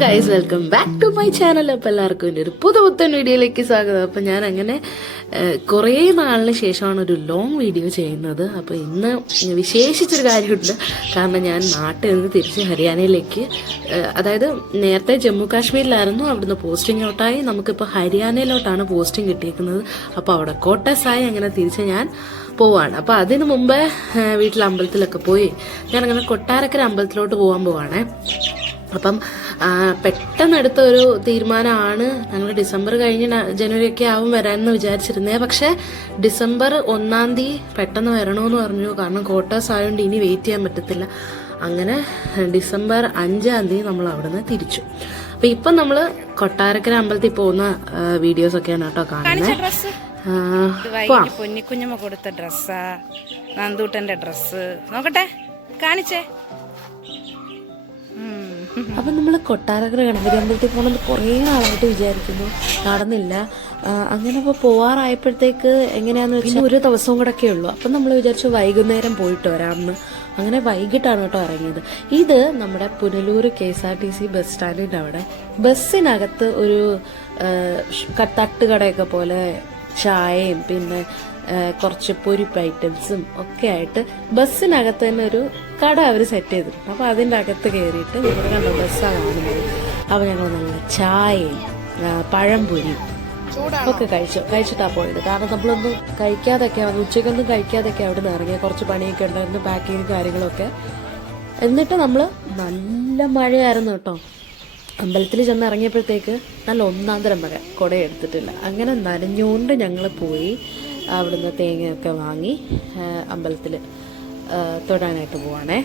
Guys, welcome back to my channel. അപ്പോൾ എല്ലാവർക്കും എൻ്റെ ഒരു പുതുപുത്തൻ വീഡിയോയിലേക്ക് സ്വാഗതം. അപ്പോൾ ഞാൻ അങ്ങനെ കുറേ നാളിന് ശേഷമാണ് ഒരു ലോങ് വീഡിയോ ചെയ്യുന്നത്. അപ്പോൾ ഇന്ന് വിശേഷിച്ചൊരു കാര്യമുണ്ട്. കാരണം ഞാൻ നാട്ടിൽ നിന്ന് തിരിച്ച് ഹരിയാനയിലേക്ക്, അതായത് നേരത്തെ ജമ്മു കാശ്മീരിലായിരുന്നു, അവിടുന്ന് പോസ്റ്റിംഗ് ഔട്ടായി നമുക്കിപ്പോൾ ഹരിയാനയിലോട്ടാണ് പോസ്റ്റിംഗ് കിട്ടിയിരിക്കുന്നത്. അപ്പോൾ അവിടെ കോട്ടസായി അങ്ങനെ തിരിച്ച് ഞാൻ പോവാണ്. അപ്പോൾ അതിന് മുമ്പേ വീട്ടിൽ അമ്പലത്തിലൊക്കെ പോയി ഞാനങ്ങനെ കൊട്ടാരക്കര അമ്പലത്തിലോട്ട് പോകാൻ പോവാണേ. അപ്പം പെട്ടെന്നെടുത്ത ഒരു തീരുമാനമാണ്. ഞങ്ങൾ ഡിസംബർ കഴിഞ്ഞ് ജനുവരി ഒക്കെ ആവും വരാമെന്ന് വിചാരിച്ചിരുന്നേ. പക്ഷേ ഡിസംബർ 1-ാം തീയതി പെട്ടെന്ന് വരണമെന്ന് പറഞ്ഞു. കാരണം ക്വാർട്ടേഴ്സ് ആയതുകൊണ്ട് ഇനി വെയിറ്റ് ചെയ്യാൻ പറ്റത്തില്ല. അങ്ങനെ ഡിസംബർ 5-ാം തീയതി നമ്മൾ അവിടെ നിന്ന് തിരിച്ചു. അപ്പം ഇപ്പം നമ്മൾ കൊട്ടാരക്കര അമ്പലത്തിൽ പോകുന്ന വീഡിയോസൊക്കെയാണ് കേട്ടോ കാണുന്നത്. പൊന്നിക്കുഞ്ഞമ്മ കൊടുത്ത ഡ്രസ്സാ, നന്ദൂട്ടന്റെ ഡ്രസ്സ് നോക്കട്ടെ, കാണിച്ചേ. അപ്പം നമ്മൾ കൊട്ടാരക്കര ഗണപതി അമ്പലത്തിൽ പോകണമെന്ന് കുറേ നാളായിട്ട് വിചാരിക്കുന്നു, നടന്നില്ല. അങ്ങനെ ഇപ്പോൾ പോവാറായപ്പോഴത്തേക്ക് എങ്ങനെയാണെന്ന് വെച്ചാൽ ഒരു ദിവസവും കൂടെ ഒക്കെ ഉള്ളൂ. അപ്പം നമ്മൾ വിചാരിച്ചു വൈകുന്നേരം പോയിട്ട് വരാമെന്ന്. അങ്ങനെ വൈകിട്ടാണ് കേട്ടോ ഇറങ്ങിയത്. ഇത് നമ്മുടെ പുനലൂർ KSRTC ബസ് സ്റ്റാൻഡിൻ്റെ അവിടെ ബസ്സിനകത്ത് ഒരു തട്ടുകടയൊക്കെ പോലെ ചായയും പിന്നെ കുറച്ച് പൊരിപ്പ് ഐറ്റംസും ഒക്കെ ആയിട്ട് ബസ്സിനകത്ത് തന്നെ ഒരു കട അവർ സെറ്റ് ചെയ്തിട്ടുണ്ട്. അപ്പോൾ അതിൻ്റെ അകത്ത് കയറിയിട്ട് ഇവിടെ കണ്ട ബസ്സാണ് കാണുന്നത്. അപ്പോൾ ഞങ്ങൾ നല്ല ചായയും പഴംപൊരിയും ഒക്കെ കഴിച്ചിട്ടാണ് പോയത്. കാരണം നമ്മളൊന്നും കഴിക്കാതൊക്കെ, ഉച്ചയ്ക്കൊന്നും കഴിക്കാതൊക്കെ അവിടെ നിന്ന് ഇറങ്ങിയ കുറച്ച് പണിയൊക്കെ ഉണ്ടായിരുന്നു, പാക്കിങ് കാര്യങ്ങളൊക്കെ. എന്നിട്ട് നമ്മൾ നല്ല മഴയായിരുന്നു കേട്ടോ. അമ്പലത്തിൽ ചെന്ന് ഇറങ്ങിയപ്പോഴത്തേക്ക് നല്ല 1-ാം തരം മഴ, കുടയെടുത്തിട്ടില്ല. അങ്ങനെ നനഞ്ഞുകൊണ്ട് ഞങ്ങൾ പോയി അവിടുന്ന് തേങ്ങയൊക്കെ വാങ്ങി അമ്പലത്തിൽ തൊഴാനായിട്ട് പോവാണേ.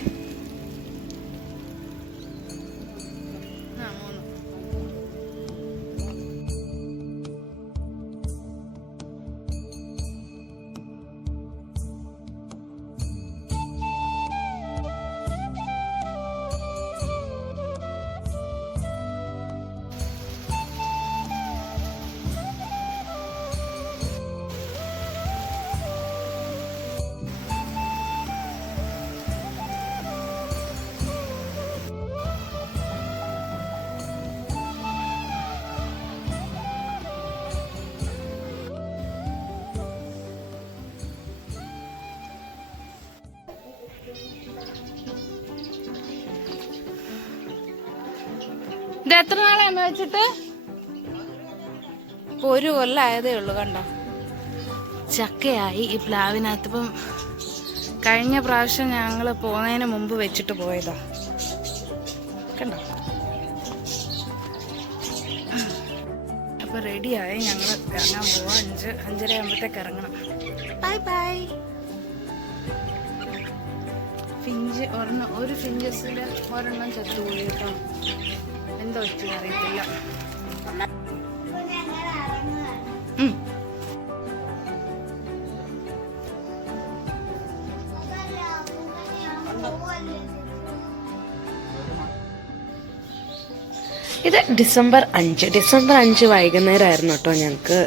ഇത് എത്ര നാളാന്ന് വെച്ചിട്ട്? ഇപ്പൊ 1 കൊല്ലം ആയതേ ഉള്ളൂ. കണ്ടോ, ചക്കയായി ഈ പ്ലാവിനകത്ത്. ഇപ്പം കഴിഞ്ഞ പ്രാവശ്യം ഞങ്ങൾ പോകുന്നതിന് മുമ്പ് വെച്ചിട്ട് പോയതാ. കണ്ടോ, അപ്പൊ റെഡിയായി ഞങ്ങൾ ഇറങ്ങാൻ പോവാ. 5-5:30 ആകുമ്പോഴത്തേക്ക് ഇറങ്ങണം. Bye bye. ഒരു ഫിഞ്ചസിൽ ഒരെണ്ണം ചത്തുപോയി കേട്ടോ. എന്തോ വെച്ചു അറിയത്തില്ല. ഇത് ഡിസംബർ 5 വൈകുന്നേരമായിരുന്നു കേട്ടോ. ഞങ്ങൾക്ക്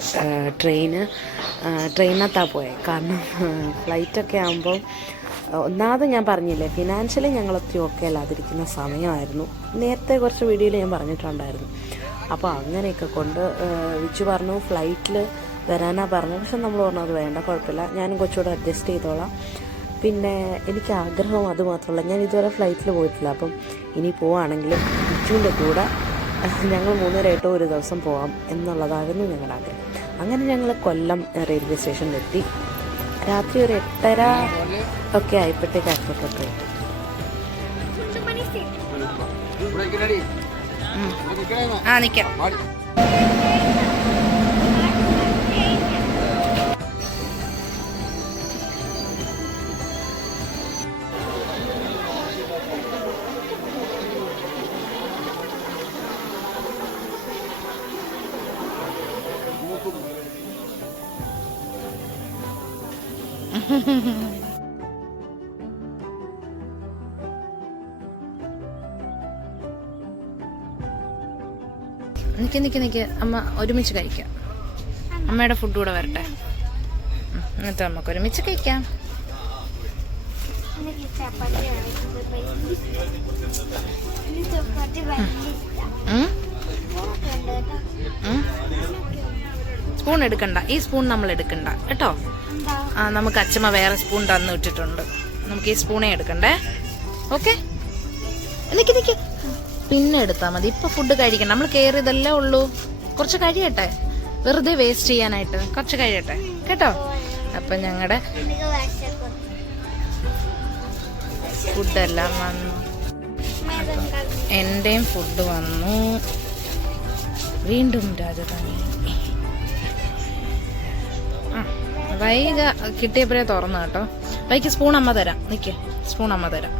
ട്രെയിനകത്താണ് പോയത്. കാരണം ഫ്ലൈറ്റൊക്കെ ആകുമ്പോൾ ഒന്നാമത് ഞാൻ പറഞ്ഞില്ലേ, ഫിനാൻഷ്യലി ഞങ്ങളൊക്കെ ഓക്കെ അല്ലാതിരിക്കുന്ന സമയമായിരുന്നു. നേരത്തെ കുറച്ച് വീഡിയോയിൽ ഞാൻ പറഞ്ഞിട്ടുണ്ടായിരുന്നു. അപ്പോൾ അങ്ങനെയൊക്കെ കൊണ്ട് വിച്ചു പറഞ്ഞു ഫ്ലൈറ്റിൽ വരാനാണ് പറഞ്ഞത്. പക്ഷെ നമ്മൾ പറഞ്ഞു അത് വേണ്ട, കുഴപ്പമില്ല, ഞാനും കൊച്ചുകൂടെ അഡ്ജസ്റ്റ് ചെയ്തോളാം. പിന്നെ എനിക്ക് ആഗ്രഹം അത് മാത്രമല്ല, ഞാൻ ഇതുവരെ ഫ്ലൈറ്റിൽ പോയിട്ടില്ല. അപ്പം ഇനി പോവുകയാണെങ്കിലും വിച്ചുവിൻ്റെ കൂടെ ഞങ്ങൾ 3 പേരായിട്ടോ ഒരു ദിവസം പോകാം എന്നുള്ളതായിരുന്നു ഞങ്ങളുടെ ആഗ്രഹം. അങ്ങനെ ഞങ്ങൾ കൊല്ലം റെയിൽവേ സ്റ്റേഷനിലെത്തി. രാത്രി ഒരു 8:30 ഒക്കെ ആയപ്പോഴത്തേക്ക് എയർപോർട്ടിലോട്ട് പോയി. നിക്കാം. നിക്ക് അമ്മ ഒരുമിച്ച് കഴിക്കാം. അമ്മയുടെ ഫുഡ് കൂടെ വരട്ടെ, എന്നിട്ട് നമുക്ക് ഒരുമിച്ച് കഴിക്കാം. സ്പൂൺ എടുക്കണ്ട, ഈ സ്പൂൺ നമ്മൾ എടുക്കണ്ട കേട്ടോ. നമുക്ക് അച്ഛമ്മ വേറെ സ്പൂൺ തന്നു വിട്ടിട്ടുണ്ട്, നമുക്ക് ഈ സ്പൂണേ എടുക്കണ്ടേ. ഓക്കെ, നിക്ക് പിന്നെ എടുത്താൽ മതി. ഇപ്പൊ ഫുഡ് കഴിക്കണം, നമ്മൾ കയറിയതല്ലേ ഉള്ളൂ. കുറച്ച് കഴിയട്ടെ, വെറുതെ വേസ്റ്റ് ചെയ്യാനായിട്ട് കുറച്ച് കഴിയട്ടെ കേട്ടോ. അപ്പൊ ഞങ്ങളുടെ ഫുഡെല്ലാം വന്നു, എന്റെയും ഫുഡ് വന്നു. വീണ്ടും രാജധാനി. വൈക കിട്ടിയപ്പോഴേ തുറന്നു കേട്ടോ. വൈക്ക് സ്പൂൺ അമ്മ തരാം, നിക്ക് സ്പൂൺ അമ്മ തരാം.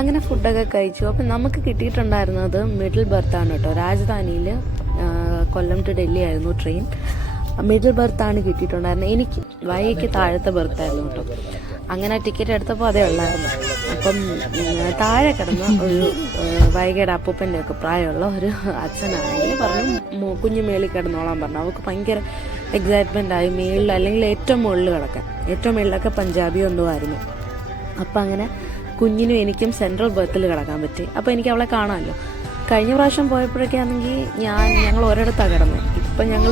അങ്ങനെ ഫുഡൊക്കെ കഴിച്ചു. അപ്പം നമുക്ക് കിട്ടിയിട്ടുണ്ടായിരുന്നത് മിഡിൽ ബർത്താണ് കേട്ടോ. രാജധാനിയിൽ കൊല്ലം ടു ഡൽഹി ആയിരുന്നു ട്രെയിൻ. മിഡിൽ ബർത്താണ് കിട്ടിയിട്ടുണ്ടായിരുന്നത്. എനിക്ക് വൈകിക്ക് താഴത്തെ ബർത്തായിരുന്നു കേട്ടോ. അങ്ങനെ ടിക്കറ്റ് എടുത്തപ്പോൾ അതേ ഉള്ളായിരുന്നു. അപ്പം താഴെ കിടന്ന ഒരു വൈകയുടെ അപ്പൂപ്പൻ്റെ ഒക്കെ പ്രായമുള്ള ഒരു അച്ഛനാണെങ്കിൽ പറഞ്ഞു കുഞ്ഞു മേളിൽ കിടന്നോളാൻ പറഞ്ഞു. അവൾക്ക് ഭയങ്കര എക്സൈറ്റ്മെൻ്റ് ആയി മേളിൽ, അല്ലെങ്കിൽ ഏറ്റവും മുകളിൽ കിടക്കാൻ. ഏറ്റവും മുകളിലൊക്കെ പഞ്ചാബി എന്തോ ആയിരുന്നു. അപ്പം അങ്ങനെ കുഞ്ഞിനും എനിക്കും സെൻട്രൽ ബർത്തിൽ കിടക്കാൻ പറ്റി. അപ്പോൾ എനിക്ക് അവളെ കാണാമല്ലോ. കഴിഞ്ഞ പ്രാവശ്യം പോയപ്പോഴൊക്കെ ആണെങ്കിൽ ഞങ്ങൾ ഒരിടത്താണ് കിടന്നത്. ഇപ്പം ഞങ്ങൾ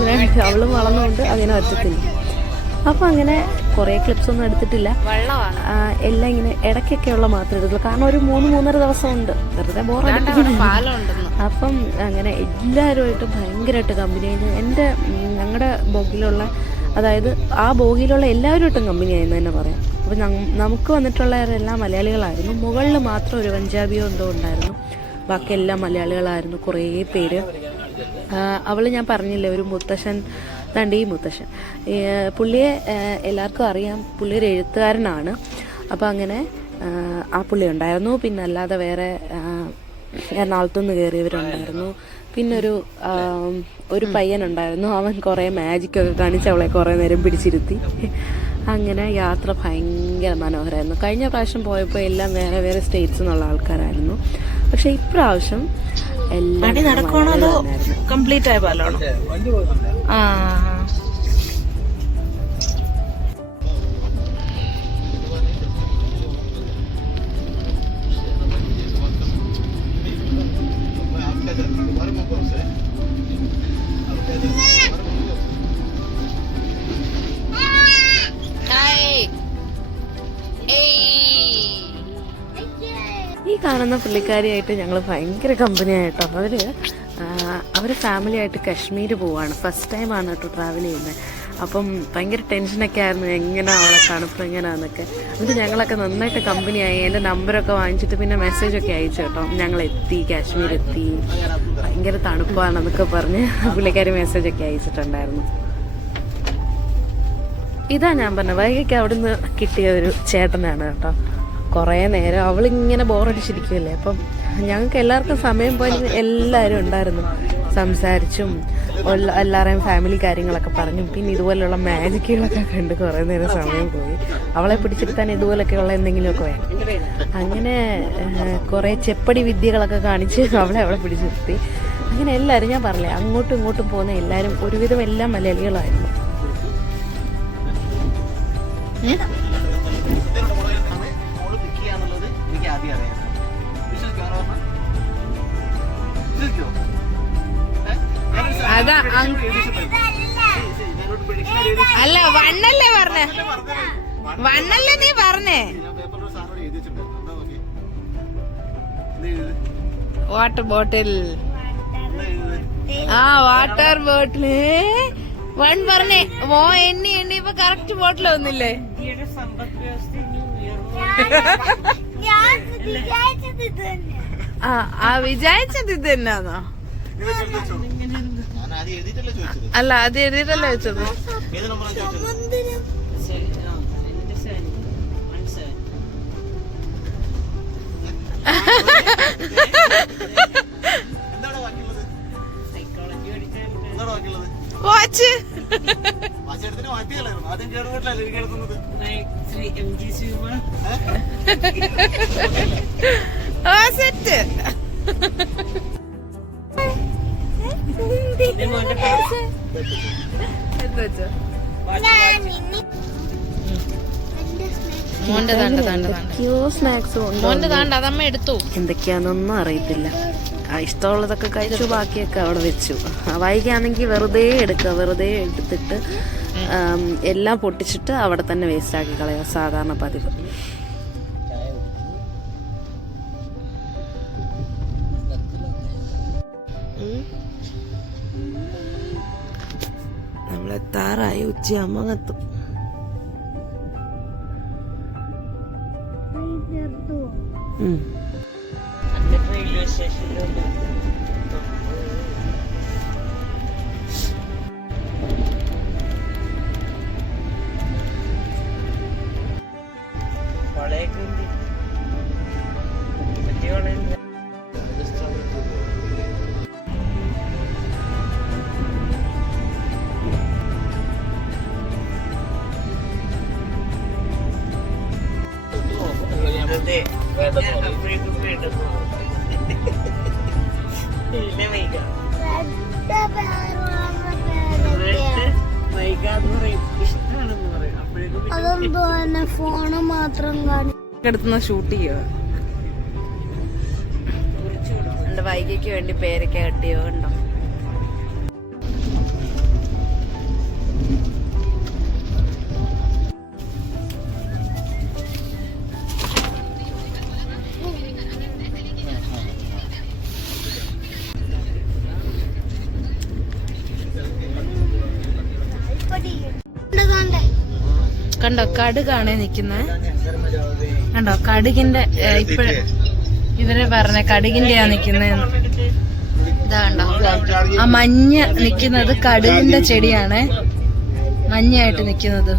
അവളും വളർന്നുകൊണ്ട് അങ്ങനെ പറ്റത്തില്ല. അപ്പം അങ്ങനെ കുറേ ക്ലിപ്സൊന്നും എടുത്തിട്ടില്ല, എല്ലാം ഇങ്ങനെ ഇടയ്ക്കൊക്കെയുള്ള മാത്രമേ എടുത്തുള്ളൂ. കാരണം ഒരു 3-3.5 ദിവസം ഉണ്ട്, വെറുതെ ബോറടിപ്പിക്കുന്നു. അപ്പം അങ്ങനെ എല്ലാവരുമായിട്ട് ഭയങ്കരമായിട്ട് കമ്പനി ആയിരുന്നു. ഞങ്ങളുടെ ബോഗിലുള്ള, അതായത് ആ ബോഗിയിലുള്ള എല്ലാവരുമായിട്ടും കമ്പനി ആയെന്ന് തന്നെ പറയാം. അപ്പം നമുക്ക് വന്നിട്ടുള്ളവരെല്ലാം മലയാളികളായിരുന്നു. മുകളിൽ മാത്രം ഒരു പഞ്ചാബിയോ എന്തോ ഉണ്ടായിരുന്നു, ബാക്കി എല്ലാം മലയാളികളായിരുന്നു. കുറേ പേര്. അവള് ഞാൻ പറഞ്ഞില്ലേ, ഒരു മുത്തശ്ശൻ, ഈ മുത്തശ്ശൻ പുള്ളിയെ എല്ലാവർക്കും അറിയാം. പുള്ളി ഒരു എഴുത്തുകാരനാണ്. അപ്പം അങ്ങനെ ആ പുള്ളി ഉണ്ടായിരുന്നു. പിന്നെ അല്ലാതെ വേറെ എറണാകുളത്തുനിന്ന് കയറിയവരുണ്ടായിരുന്നു. പിന്നൊരു പയ്യനുണ്ടായിരുന്നു. അവൻ കുറേ മാജിക്കൊക്കെ കാണിച്ച് അവളെ കുറേ നേരം പിടിച്ചിരുത്തി. അങ്ങനെ യാത്ര ഭയങ്കര മനോഹരമായിരുന്നു. കഴിഞ്ഞ പ്രാവശ്യം പോയപ്പോൾ എല്ലാം വേറെ വേറെ സ്റ്റേറ്റ്സിൽ നിന്നുള്ള ആൾക്കാരായിരുന്നു. പക്ഷെ ഇപ്രാവശ്യം എല്ലാം നടക്കണോ അതോ കംപ്ലീറ്റ് ആയ പാലാണോ? ഈ കാണുന്ന പുള്ളിക്കാരിയായിട്ട് ഞങ്ങൾ ഭയങ്കര കമ്പനിയായിട്ടോ. അവർ ഫാമിലി ആയിട്ട് കാശ്മീർ പോവാണ്. ഫസ്റ്റ് ടൈമാണ് കേട്ടോ ട്രാവൽ ചെയ്യുന്നത്. അപ്പം ഭയങ്കര ടെൻഷനൊക്കെ ആയിരുന്നു, എങ്ങനെ അവളെ തണുപ്പ് എങ്ങനെയാണെന്നൊക്കെ. എന്നിട്ട് ഞങ്ങളൊക്കെ നന്നായിട്ട് കമ്പനിയായി. എൻ്റെ നമ്പറൊക്കെ വാങ്ങിച്ചിട്ട് പിന്നെ മെസ്സേജൊക്കെ അയച്ചു കേട്ടോ. ഞങ്ങളെത്തി, കാശ്മീർ എത്തി, ഭയങ്കര തണുപ്പാണെന്നൊക്കെ പറഞ്ഞ് പുള്ളിക്കാരി മെസ്സേജൊക്കെ അയച്ചിട്ടുണ്ടായിരുന്നു. ഇതാ ഞാൻ പറഞ്ഞ വൈകിക്ക് അവിടുന്ന് കിട്ടിയ ഒരു ചേട്ടനാണ് കേട്ടോ. കുറേ നേരം അവളിങ്ങനെ ബോറടിച്ചിരിക്കുമല്ലേ. അപ്പം ഞങ്ങൾക്ക് എല്ലാവർക്കും സമയം പോലെ എല്ലാവരും ഉണ്ടായിരുന്നു. സംസാരിച്ചും എല്ലാവരെയും ഫാമിലി കാര്യങ്ങളൊക്കെ പറഞ്ഞും പിന്നെ ഇതുപോലെയുള്ള മാജിക്കുകളൊക്കെ കണ്ട് കുറേ നേരം സമയം പോയി. അവളെ പിടിച്ചെടുത്താൻ ഇതുപോലൊക്കെയുള്ള എന്തെങ്കിലുമൊക്കെ വേണം. അങ്ങനെ കുറേ ചെപ്പടി വിദ്യകളൊക്കെ കാണിച്ച് അവളെ പിടിച്ചെടുത്തി. അങ്ങനെ എല്ലാവരും, ഞാൻ പറഞ്ഞില്ലേ, അങ്ങോട്ടും ഇങ്ങോട്ടും പോകുന്ന എല്ലാവരും ഒരുവിധം എല്ലാം മലയാളികളായിരുന്നു. അതാ അല്ല വണ്ണല്ലേ പറഞ്ഞേ, വണ്ണല്ലേ നീ പറഞ്ഞേ. Water bottle, water bottle one പറഞ്ഞേ. എണ്ണി ഇപ്പൊ കറക്റ്റ് ബോട്ടിൽ ഒന്നില്ലേ? വിചാരിച്ചത് ഇത് തന്നെയാണോ? അല്ല, അത് എഴുതിയിട്ടല്ലേ വെച്ചത്. Watch set. എന്താ മോന്റെ താണ്ട താണ്ട താണ്ട എന്തൊക്കെയോ സ്നാക്സ് മോന്റെ താണ്ട അതമ്മ എടുത്തു. എന്തൊക്കെയാന്നൊന്നും അറിയത്തില്ല. ഇഷ്ടമുള്ളതൊക്കെ കഴിച്ചു, ബാക്കിയൊക്കെ അവിടെ വെച്ചു. വൈകിയാണെങ്കിൽ വെറുതെ എടുക്കുക, വെറുതെ എടുത്തിട്ട് എല്ലാം പൊട്ടിച്ചിട്ട് അവിടെ തന്നെ വേസ്റ്റ് ആക്കി കളയുക, സാധാരണ പതിവ്. നമ്മളെത്താറായി, ഉച്ചയാകുമ്പോൾ എത്തും. റെയിൽവേ സ്റ്റേഷനിലുണ്ട്. വളയൊക്കെ ഉണ്ട്. മറ്റേ വളയുണ്ട്. അതെ, അപ്പോഴേക്കും വേണ്ടെന്ന് പിന്നെ വൈകാ വൈകാന്ന് പറയും, ഇഷ്ടമാണെന്ന് പറയും. അപ്പോഴേക്കും ഫോണ് മാത്രം കാണും. എടുത്തുന്ന ഷൂട്ട് ചെയ്യുക. എന്റെ വൈകിക്ക് വേണ്ടി പേരൊക്കെ കെട്ടിയോ കണ്ടോ. കണ്ടോ കടുകാണേ നിക്കുന്നേ. കണ്ടോ കടുകിന്റെ ഇപ്പഴ ഇവര് പറഞ്ഞ കടുകിന്റെയാ നിക്കുന്നേന്ന്. ഇതാ കണ്ടോ, ആ മഞ്ഞ നിക്കുന്നത് കടുകിന്റെ ചെടിയാണേ, മഞ്ഞയായിട്ട് നിക്കുന്നത്.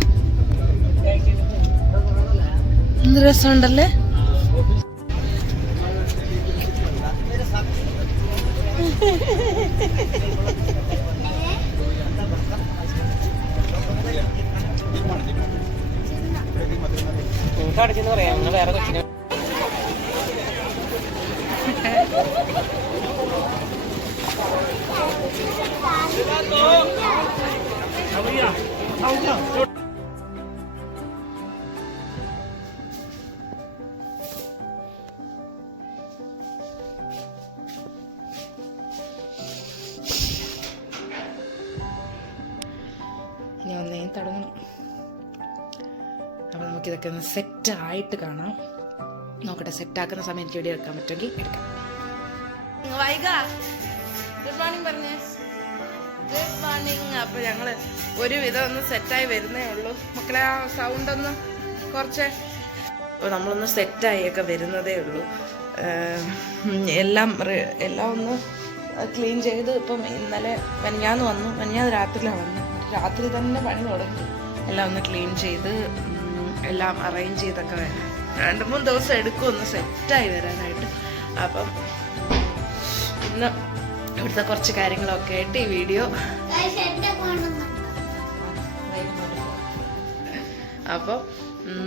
എന്ത് രസമുണ്ടല്ലേ. കടക്കെന്ന് പറയാം, വേറെ കൊച്ചിനെ ഇനി ഒന്നേ തുടങ്ങണം. അപ്പൊ നമുക്കിതൊക്കെ ഒന്ന് സെറ്റ് ആയിട്ട് കാണാം. നോക്കട്ടെ, സെറ്റ് ആക്കുന്ന സമയം എനിക്ക് വീഡിയോ എടുക്കാൻ പറ്റുമെങ്കിൽ എടുക്കാം. വൈക ഗുഡ് മോർണിംഗ് പറഞ്ഞേ. Good morning. അപ്പൊ ഞങ്ങള് ഒരുവിധം ഒന്ന് സെറ്റായി വരുന്നേ ഉള്ളൂ മക്കളെ. ആ സൗണ്ട് ഒന്ന് കുറച്ച്, നമ്മളൊന്ന് സെറ്റായിയൊക്കെ വരുന്നതേ ഉള്ളൂ. എല്ലാം ഒന്ന് ക്ലീൻ ചെയ്ത് ഇപ്പം ഇന്നലെ മെനഞ്ഞാന്ന് വന്നു. മെനഞ്ഞാന്ന് രാത്രിയിലാണ് വന്നു. രാത്രി തന്നെ പണി തുടങ്ങി. എല്ലാം ഒന്ന് ക്ലീൻ ചെയ്ത് എല്ലാം അറേഞ്ച് ചെയ്തൊക്കെ വരാം. 2-3 ദിവസം എടുക്കും ഒന്ന് സെറ്റായി വരാനായിട്ട്. അപ്പം ഇന്ന് ഇവിടുത്തെ കുറച്ച് കാര്യങ്ങളൊക്കെ ആയിട്ട് ഈ വീഡിയോ. അപ്പം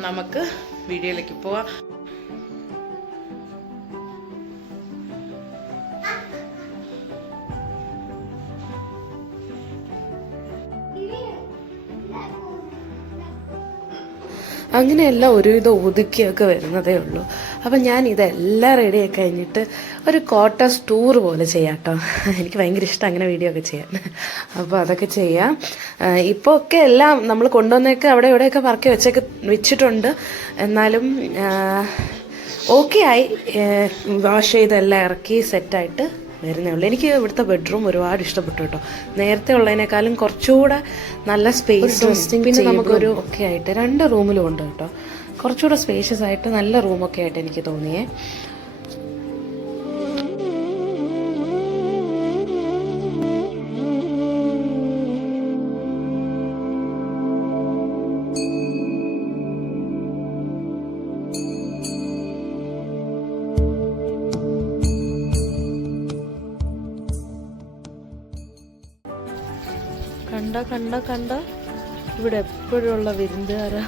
നമുക്ക് വീഡിയോയിലേക്ക് പോവാം. അങ്ങനെയെല്ലാം ഒരുവിധം ഒതുക്കിയൊക്കെ വരുന്നതേ ഉള്ളൂ. അപ്പം ഞാൻ ഇതെല്ലാം റെഡിയാക്കി കഴിഞ്ഞിട്ട് ഒരു ക്വാർട്ടേഴ്സ് ടൂർ പോലെ ചെയ്യാം കേട്ടോ. എനിക്ക് ഭയങ്കര ഇഷ്ടം അങ്ങനെ വീഡിയോ ഒക്കെ ചെയ്യാൻ. അപ്പോൾ അതൊക്കെ ചെയ്യാം. ഇപ്പോൾ ഒക്കെ എല്ലാം നമ്മൾ കൊണ്ടുവന്നൊക്കെ അവിടെ ഇവിടെയൊക്കെ പറക്കി വെച്ചിട്ടുണ്ട്. എന്നാലും ഓക്കെ ആയി. വാഷ് ചെയ്തെല്ലാം ഇറക്കി സെറ്റായിട്ട് വരുന്നേ ഉള്ളൂ. എനിക്ക് ഇവിടുത്തെ ബെഡ്റൂം ഒരുപാട് ഇഷ്ടപ്പെട്ടു കേട്ടോ. നേരത്തെ ഉള്ളതിനേക്കാളും കുറച്ചുകൂടെ നല്ല സ്പേസും പിന്നെ നമുക്കൊരു ഒക്കെ ആയിട്ട് 2 റൂമിലും ഉണ്ട് കേട്ടോ. കുറച്ചുകൂടെ സ്പേഷ്യസ് ആയിട്ട് നല്ല റൂമൊക്കെ ആയിട്ട് എനിക്ക് തോന്നിയേ. കണ്ട ഇവിടെ എപ്പോഴുള്ള വിരുന്നുകാരാ.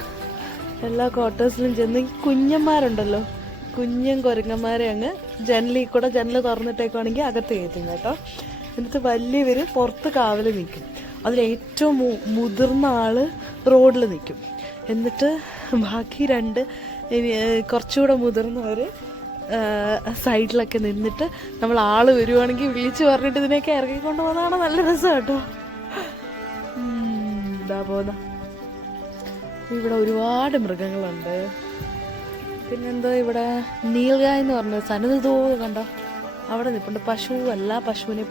എല്ലാ ക്വാർട്ടേഴ്സിലും ചെന്ന് കുഞ്ഞന്മാരുണ്ടല്ലോ, കുഞ്ഞൻ കുരങ്ങന്മാരെ അങ്ങ് ജനൽ തുറന്നിട്ടേക്കുവാണെങ്കിൽ അകത്ത് കയറ്റും കേട്ടോ. എന്നിട്ട് വലിയവർ പുറത്ത് കാവൽ നിൽക്കും. അതിലേറ്റവും മുതിർന്ന ആള് റോഡിൽ നിൽക്കും. എന്നിട്ട് ബാക്കി രണ്ട് കുറച്ചുകൂടെ മുതിർന്നവർ സൈഡിലൊക്കെ നിന്നിട്ട് നമ്മൾ ആള് വരുവാണെങ്കിൽ വിളിച്ച് പറഞ്ഞിട്ട് ഇതിനെയൊക്കെ ഇറങ്ങിക്കൊണ്ട് പോകുന്നതാണ് നല്ല രസം കേട്ടോ. ഇതാ പോന്ന ഇവിടെ ഒരുപാട് മൃഗങ്ങളുണ്ട്. പിന്നെന്തോ ഇവിടെ നീൽഗായ് എന്ന് പറഞ്ഞ സന്നദ്ധോ കണ്ടോ അവിടെ നിൽപ്പുണ്ട്. പശുവിനെ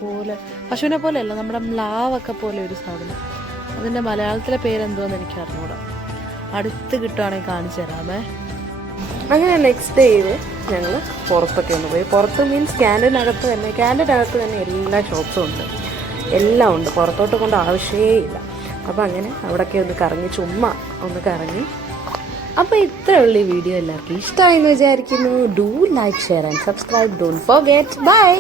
പോലെ അല്ല, നമ്മുടെ മ്ലാവൊക്കെ പോലെ ഒരു സാധനം. അതിൻ്റെ മലയാളത്തിലെ പേരെന്തോന്ന് എനിക്ക് അറിഞ്ഞൂടാ. അടുത്ത് കിട്ടുവാണെങ്കിൽ കാണിച്ചു തരാമേ. അങ്ങനെ നെക്സ്റ്റ് ഡേയിൽ ഞങ്ങൾ പുറത്തൊക്കെ ഒന്ന് പോയി. പുറത്ത് മീൻസ് ക്യാൻറ്റീനകത്ത് തന്നെ എല്ലാ ഷോപ്സും ഉണ്ട്, എല്ലാം ഉണ്ട്. പുറത്തോട്ട് കൊണ്ട് ആവശ്യമേ ഇല്ല. അപ്പോൾ അങ്ങനെ അവിടെയൊക്കെ ഒന്ന് കറങ്ങി, ചുമ്മാ ഒന്ന് കറങ്ങി. അപ്പോൾ ഇത്രയുള്ള ഈ വീഡിയോ എല്ലാവർക്കും ഇഷ്ടമായെന്ന് വിചാരിക്കുന്നു. Do like, share and subscribe. Don't forget. By.